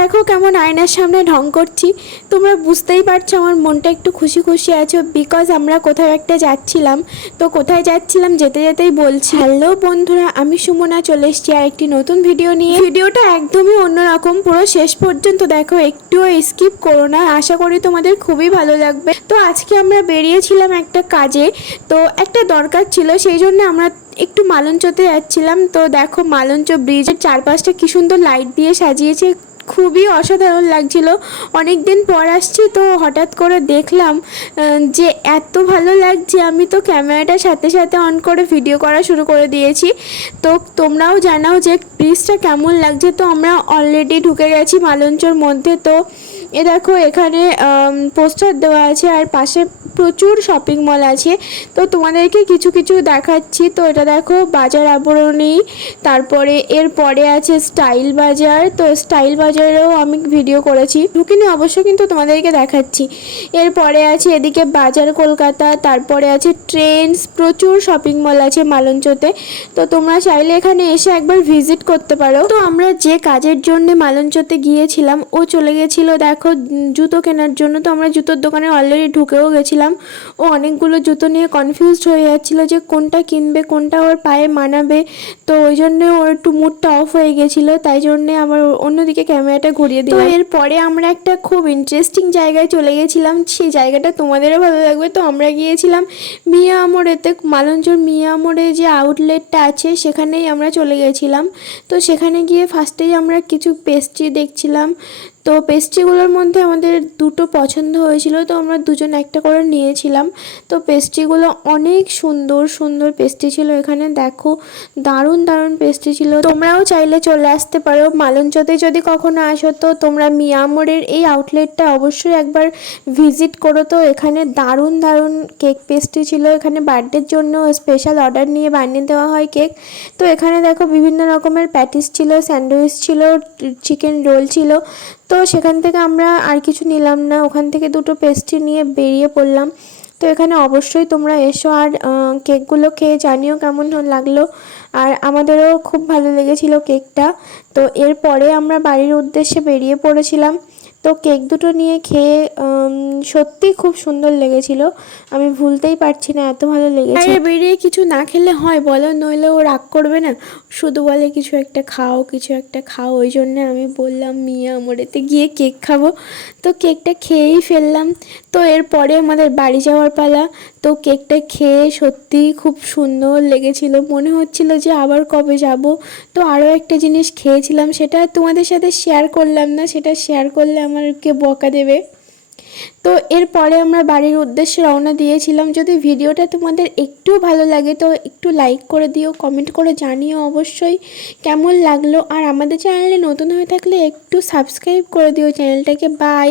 দেখো কেমন আয়নার সামনে ঢং করছি। তোমরা বুঝতেই পারছ আমার মনটা একটু খুশি খুশি আছো। বিকজ আমরা কোথাও একটা যাচ্ছিলাম। তো কোথায় যাচ্ছিলাম যেতে যেতেই বলছি। হ্যালো বন্ধুরা, আমি সুমনা চলে এসেছি আর একটি নতুন ভিডিও নিয়ে। ভিডিওটা একদমই অন্যরকম। পুরো শেষ পর্যন্ত দেখো, একটুও স্কিপ করো না। আশা করি তোমাদের খুবই ভালো লাগবে। তো আজকে আমরা বেরিয়েছিলাম একটা কাজে। তো একটা দরকার ছিল, সেই জন্য আমরা একটু মালঞ্চতে যাচ্ছিলাম। তো দেখো মালঞ্চ ব্রিজের চারপাশটা কি সুন্দর লাইট দিয়ে সাজিয়েছে। খুবই অসাধারণ লাগছিল। অনেক দিন পর আসছি তো হঠাৎ করে দেখলাম যে এত ভালো লাগছে, আমি তো ক্যামেরাটার সাথে সাথে অন করে ভিডিও করা শুরু করে দিয়েছি। তো তোমরাও জানাও যে ব্রিজটা কেমন লাগছে। তো আমরা অলরেডি ঢুকে গেছি মালঞ্চর মধ্যে। তো এ দেখো এখানে পোস্টার দেওয়া আছে আর পাশে প্রচুর শপিং মল আছে। তো তোমাদেরকে কিছু কিছু দেখাচ্ছি। তো এটা দেখো, বাজার আবরণী। তারপরে এর পরে আছে স্টাইল বাজার। তো স্টাইল বাজারেও আমি ভিডিও করেছি। ঢুকিনি অবশ্য কিন্তু তোমাদেরকে দেখাচ্ছি। এরপরে আছে এদিকে বাজার কলকাতা। তারপরে আছে ট্রেন্ডস প্রচুর শপিং মল আছে মালঞ্চতে। তো তোমরা চাইলে এখানে এসে একবার ভিজিট করতে পারো। তো আমরা যে কাজের জন্য মালঞ্চতে গিয়েছিলাম, ও চলে গেছিল, দেখো জুতো কেনার জন্য। তো আমরা জুতোর দোকানে অলরেডি ঢুকেও গেছিলাম। ও অনেকগুলো জুতো নিয়ে কনফিউজড হয়ে যাচ্ছিল যে কোনটা কিনবে কোনটা ওর পায়ে মানাবে। তো ওই জন্য ওর একটু মুডটা অফ হয়ে গেছিল তাই জন্যে আমার অন্যদিকে ক্যামেরাটা ঘুরিয়ে তো এরপরে আমরা একটা খুব ইন্টারেস্টিং জায়গায় চলে গেছিলাম সেই জায়গাটা তোমাদেরও ভালো লাগবে। তো আমরা গিয়েছিলাম মিয়া আমরেতে মালঞ্চর মিয়া আমরে যে আউটলেটটা আছে সেখানেই আমরা চলে গেছিলাম। তো সেখানে গিয়ে ফার্স্টেই আমরা কিছু পেস্ট্রি দেখছিলাম। তো পেস্ট্রিগুলোর মধ্যে আমাদের দুটো পছন্দ হয়েছিল, তো আমরা দুজন একটা করে নিয়েছিলাম। তো পেস্ট্রিগুলো অনেক সুন্দর সুন্দর পেস্ট্রি ছিল এখানে। দেখো, দারুণ দারুণ পেস্ট্রি ছিল। তোমরাও চাইলে চলে আসতে পারো। মালঞ্চতে যদি কখনো আসো, তো তোমরা মিয়ামোড়ের এই আউটলেটটা অবশ্যই একবার ভিজিট করো। তো এখানে দারুণ দারুণ কেক পেস্ট্রি ছিল। এখানে বার্থডের জন্য স্পেশাল অর্ডার নিয়ে বানিয়ে দেওয়া হয় কেক তো এখানে দেখো বিভিন্ন রকমের প্যাটিস ছিল স্যান্ডউইচ ছিল চিকেন রোল ছিল। তো সেখান থেকে আমরা আর কিছু নিলাম না। ওখান থেকে দুটো পেস্ট্রি নিয়ে বেরিয়ে পড়লাম। তো এখানে অবশ্যই তোমরা এসো আর কেকগুলো খেয়ে জানিও কেমন লাগল। আর আমাদেরও খুব ভালো লেগেছিল কেকটা তো এরপরে আমরা বাড়ির উদ্দেশ্যে বেরিয়ে পড়েছিলাম। তো কেক দুটো নিয়ে খেয়ে সত্যি খুব সুন্দর লেগেছিল। আমি ভুলতেই পারছি না, এত ভালো লেগেছে। বেরিয়ে কিছু না খেলে হয়, বলো? নইলে ও রাগ করবে না। শুধু বলে, কিছু একটা খাও, কিছু একটা খাও। ওই জন্য আমি বললাম, মিয়া মোড়েতে গিয়ে কেক খাব। তো কেকটা খেয়েই ফেললাম। তো এরপরে আমাদের বাড়ি যাওয়ার পালা। তো কেকটা খেয়ে সত্যিই খুব সুন্দর লেগেছিল। মনে হচ্ছিল যে আবার কবে যাব। তো আরও একটা জিনিস খেয়েছিলাম, সেটা তোমাদের সাথে শেয়ার করলাম না, সেটা শেয়ার করলে আমাকে বকা দেবে। তো এরপরে আমরা বাড়ির উদ্দেশ্যে রওনা দিয়েছিলাম। যদি ভিডিওটা তোমাদের একটু ভালো লাগে তো একটু লাইক করে দিও কমেন্ট করে জানিও অবশ্যই কেমন লাগল। আর আমাদের চ্যানেলে নতুন হয়ে থাকলে একটু সাবস্ক্রাইব করে দিও চ্যানেলটাকে বাই